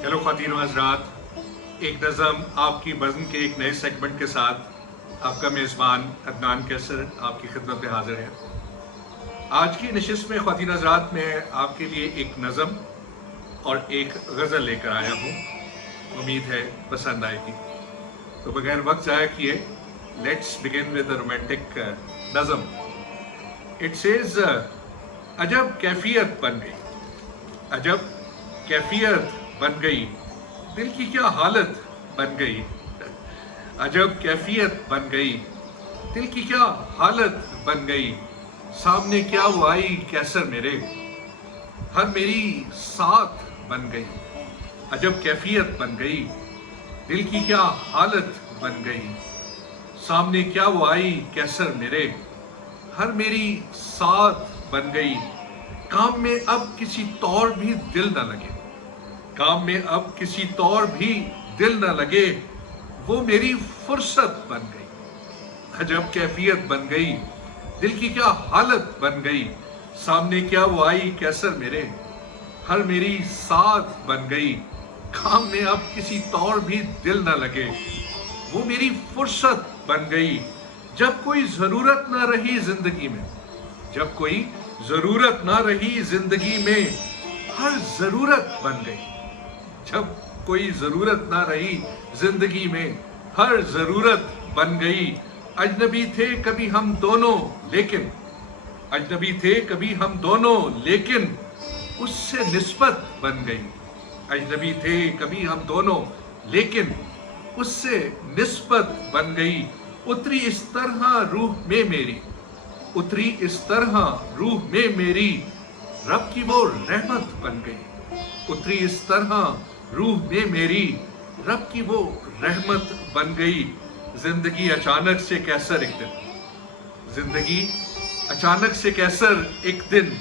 Hello ख़वातीन व हज़रात, एक नज़म आपकी बज़्म के एक नए सेगमेंट के साथ आपका मेज़बान अदनान कैसर आपकी खिदमत में हाजिर है। आज की नशिस्त में ख़वातीन हज़रात मैं आपके लिए एक नज़म और एक गज़ल लेकर आया हूँ। उम्मीद है पसंद आएगी। तो बगैर वक्त ज़ाया किए let's begin with the romantic नज़म। इट सेज, अजब कैफियत बन गई, अजब कैफियत बन गई, दिल की क्या हालत बन गई। अजब कैफियत बन गई, दिल की क्या हालत बन गई। सामने क्या वो आई कैसर मेरे, हर मेरी साथ बन गई। अजब कैफियत बन गई, दिल की क्या हालत बन गई। सामने क्या वो आई कैसर मेरे, हर मेरी साथ बन गई। काम में अब किसी तौर भी दिल न लगे, काम में अब किसी तौर भी दिल न लगे, वो मेरी फुर्सत बन गई। अजब कैफियत बन गई, दिल की क्या हालत बन गई। सामने क्या वो आई कैसर मेरे, हर मेरी साथ बन गई। काम में अब किसी तौर भी दिल न लगे, वो मेरी फुर्सत बन गई। जब कोई जरूरत ना रही जिंदगी में, जब कोई जरूरत ना रही जिंदगी में, हर जरूरत बन गई। जब कोई जरूरत ना रही जिंदगी में, हर जरूरत बन गई। अजनबी थे कभी हम दोनों लेकिन, अजनबी थे कभी हम दोनों लेकिन, उससे निस्बत बन गई। अजनबी थे कभी हम दोनों लेकिन, उससे निस्बत बन गई। उतरी इस तरह रूह में मेरी, उतरी इस तरह रूह में मेरी, रब की वो रहमत बन गई। उतरी इस तरह रूह में मेरी, रब की वो रहमत बन गई। जिंदगी अचानक से कैसर एक दिन, जिंदगी अचानक से कैसर एक दिन,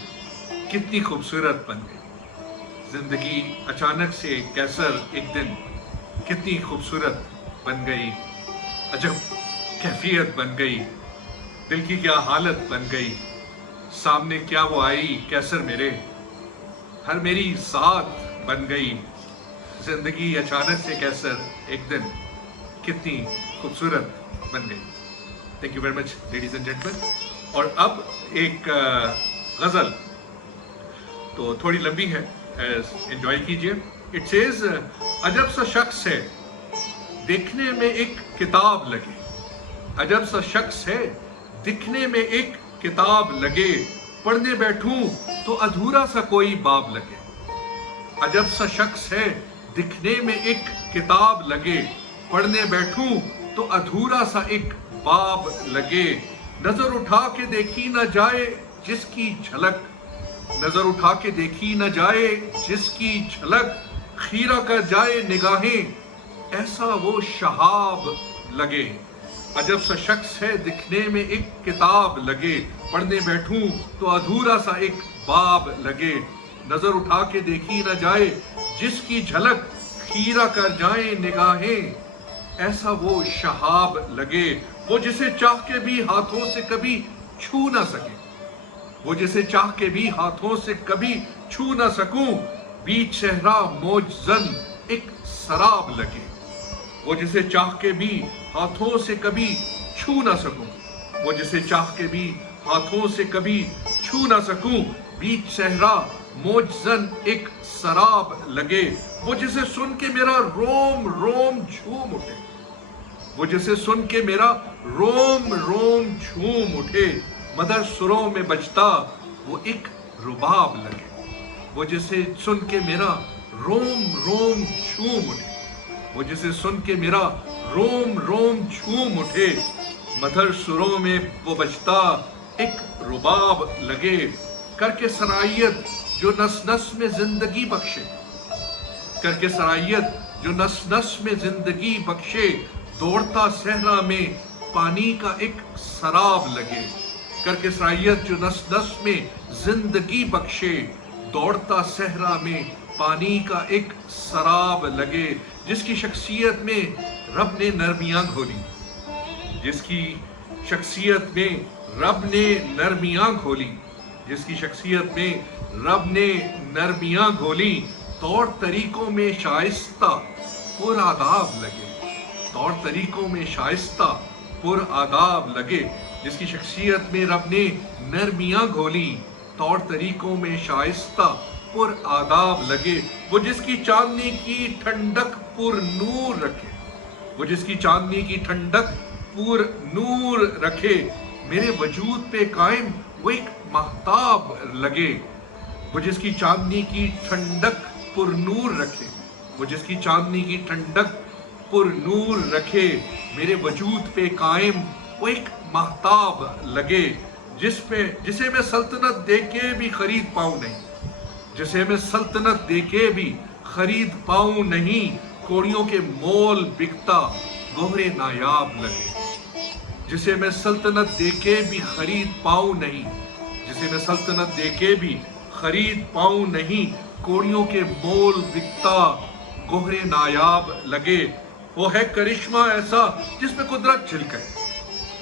कितनी खूबसूरत बन गई। जिंदगी अचानक से कैसर एक दिन, कितनी खूबसूरत बन गई। अजब कैफियत बन गई, दिल की क्या हालत बन गई। सामने क्या वो आई कैसर मेरे, हर मेरी साथ बन गई। जिंदगी अचानक से कैसर एक दिन, कितनी खूबसूरत बन गई। Thank you very much ladies and gentleman. और अब एक गजल, तो थोड़ी लंबी है, एंजॉय कीजिए। इट सेज, अजब सा शख्स है देखने में एक किताब लगे, अजब सा शख्स है दिखने में एक किताब लगे, पढ़ने बैठूं तो अधूरा सा कोई बाब लगे। अजब सा शख्स है दिखने में एक किताब लगे, पढ़ने बैठूं तो अधूरा सा एक बाब लगे। नजर उठा के देखी न जाए जिसकी झलक, नजर उठा के देखी न जाए जिसकी झलक, खीरा कर जाए निगाहें ऐसा वो शहाब लगे। अजब सा शख्स है दिखने में एक किताब लगे, पढ़ने बैठूं तो अधूरा सा एक बाब लगे। नजर उठा के देखी न जाए जिसकी झलक, खीरा कर जाए निगाहें ऐसा वो शहाब लगे। वो जिसे चाह के भी हाथों से कभी छू ना सके, वो जिसे चाह के भी हाथों से कभी छू ना सकूं, बीच सहरा मौजजन एक शराब लगे। वो जिसे चाह के भी हाथों से कभी छू ना सकूं, वो जिसे चाह के भी हाथों से कभी छू ना सकूं, बीच सहरा मौजजन एक शराब लगे। वो जिसे सुन के मेरा रोम रोम झूम उठे, वो जिसे सुन के मेरा रोम रोम झूम उठे, मदर सुरों में बजता वो एक रुबाब लगे। वो जिसे सुन के मेरा रोम रोम झूम उठे, वो जिसे सुन के मेरा रोम रोम झूम उठे, मधुर सुरों में वो बजता एक रुबाब लगे। करके सरायत जो नस नस में जिंदगी बख्शे, करके सरायत जो नस नस में जिंदगी बख्शे, दौड़ता सहरा में पानी का एक सराब लगे। करके सरायत जो नस नस में जिंदगी बख्शे, दौड़ता सहरा में पानी का एक सराब लगे। जिसकी शख्सियत में रब ने नरमियां खोली, जिसकी शख्सियत में रब ने नरमियां खोली, जिसकी शख्सियत में रब ने नरमियां घोली, तौर तरीकों में शाइस्ता पुरआदाब लगे, तौर तरीकों में शाइस्ता पुरआदाब लगे, जिसकी शख्सियत में रब ने नरमियाँ घोली, तौर तरीकों में शाइस्ता पुरआदाब लगे, वो जिसकी चांदनी की ठंडक पुर नूर रखे, वो जिसकी चांदनी की ठंडक पुर नूर रखे, मेरे वजूद पे कायम वो एक महताब लगे, वो जिसकी चांदनी की ठंडक पुर नूर रखे, वो जिसकी चांदनी की ठंडक पुर नूर रखे, मेरे वजूद पे कायम वो एक महताब लगे, जिसे मैं सल्तनत देके भी खरीद पाऊं नहीं, जिसे मैं सल्तनत देके भी खरीद पाऊं नहीं, कोड़ियों के मोल बिकता गोहरे नायाब लगे, जिसे मैं सल्तनत देके भी खरीद पाऊं नहीं, जिसे मैं सल्तनत देके भी खरीद पाऊं नहीं, कोड़ियों के मोल बिकता गोहरे नायाब लगे, वो है करिश्मा ऐसा जिसमें कुदरत झलके,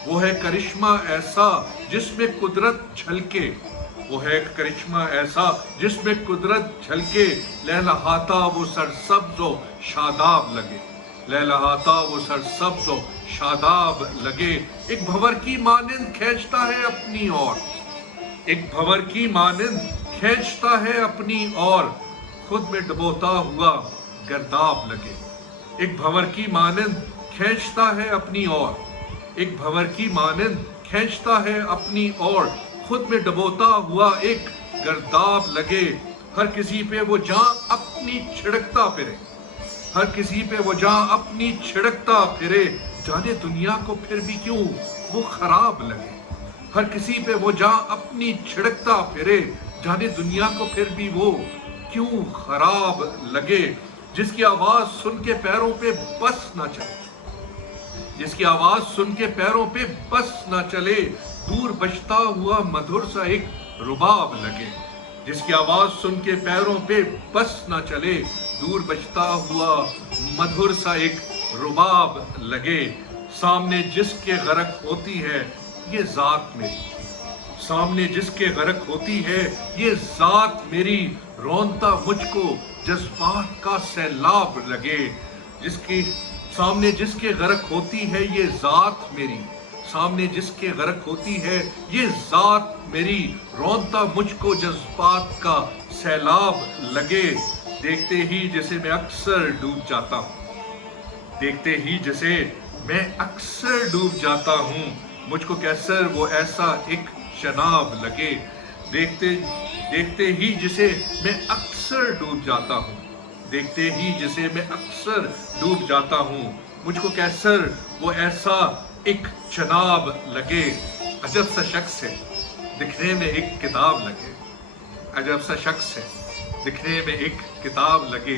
वो है करिश्मा ऐसा जिसमें कुदरत झलके, वो है करिश्मा ऐसा जिसमें कुदरत झलके, लहलहाता वो सरसब्ज़ो शादाब लगे, लहलहाता वो सरसब्ज़ो शादाब लगे, एक भंवर की मानिंद खींचता है अपनी ओर, एक भंवर की मानिंद खींचता है अपनी ओर, खुद में डुबोता हुआ गर्दाब लगे, एक भंवर की मानिंद खींचता है अपनी ओर, एक भंवर की मानिंद खींचता है अपनी ओर, खुद में डबोता हुआ एक गर्दाब लगे, हर किसी पे वो जान अपनी छिड़कता फिरे, हर किसी पे वो जान अपनी छिड़कता फिरे, जाने दुनिया को फिर भी क्यों वो खराब लगे, हर किसी पे वो जान अपनी छिड़कता फिरे, जाने दुनिया को फिर भी वो क्यों खराब लगे, जिसकी आवाज सुन के पैरों पे बस ना चले, जिसकी आवाज सुन के पैरों पे बस ना चले, दूर बजता हुआ मधुर सा एक रुबाब लगे, जिसकी आवाज सुन के पैरों पे बस ना चले, दूर बजता हुआ मधुर सा एक रुबाब लगे, सामने जिसके गरक होती है ये जात मेरी, सामने जिसके गरक होती है ये जात मेरी, रोनता मुझको जज्बात का सैलाब लगे, जिसकी सामने जिसके गरक होती है ये जात मेरी, सामने जिसके गरक होती है ये जात मेरी, रोनता मुझको जज्बात का सैलाब लगे, देखते ही जैसे मैं अक्सर डूब जाता हूँ, देखते ही जैसे मैं अक्सर डूब जाता हूँ, मुझको कैसर वो ऐसा एक शनाब लगे, देखते ही जिसे मैं अक्सर डूब जाता हूँ, देखते ही जिसे मैं अक्सर डूब जाता हूँ, मुझको कैसर वो ऐसा एक जनाब लगे, अजब सा शख्स है दिखने में एक किताब लगे, अजब सा शख्स है दिखने में एक किताब लगे,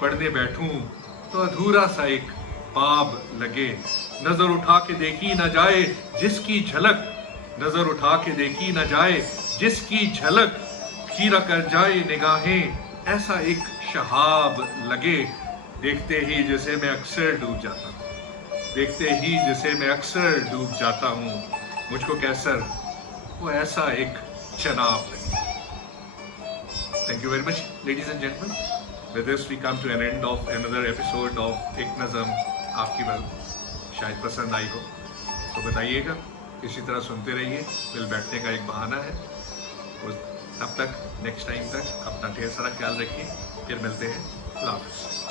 पढ़ने बैठूं तो अधूरा सा एक बाब लगे, नजर उठा के देखी न जाए जिसकी झलक, नजर उठा के देखी न जाए जिसकी झलक, खीरा कर जाए निगाहें ऐसा एक शहाब लगे, देखते ही जैसे मैं अक्सर डूब जाता हूँ, देखते ही जैसे मैं अक्सर डूब जाता हूँ, मुझको कैसर वो ऐसा एक चनाब लगे। Thank you very much, ladies and gentlemen. With this we come to an end of another episode of एक नज़म आपकी बात, शायद पसंद आई हो तो बताइएगा, इसी तरह सुनते रहिए, दिल बैठने का एक बहाना है, तब तक नेक्स्ट टाइम तक अपना ढेर सारा ख्याल रखिए, फिर मिलते हैं, अल्लाह हाफ़िज़।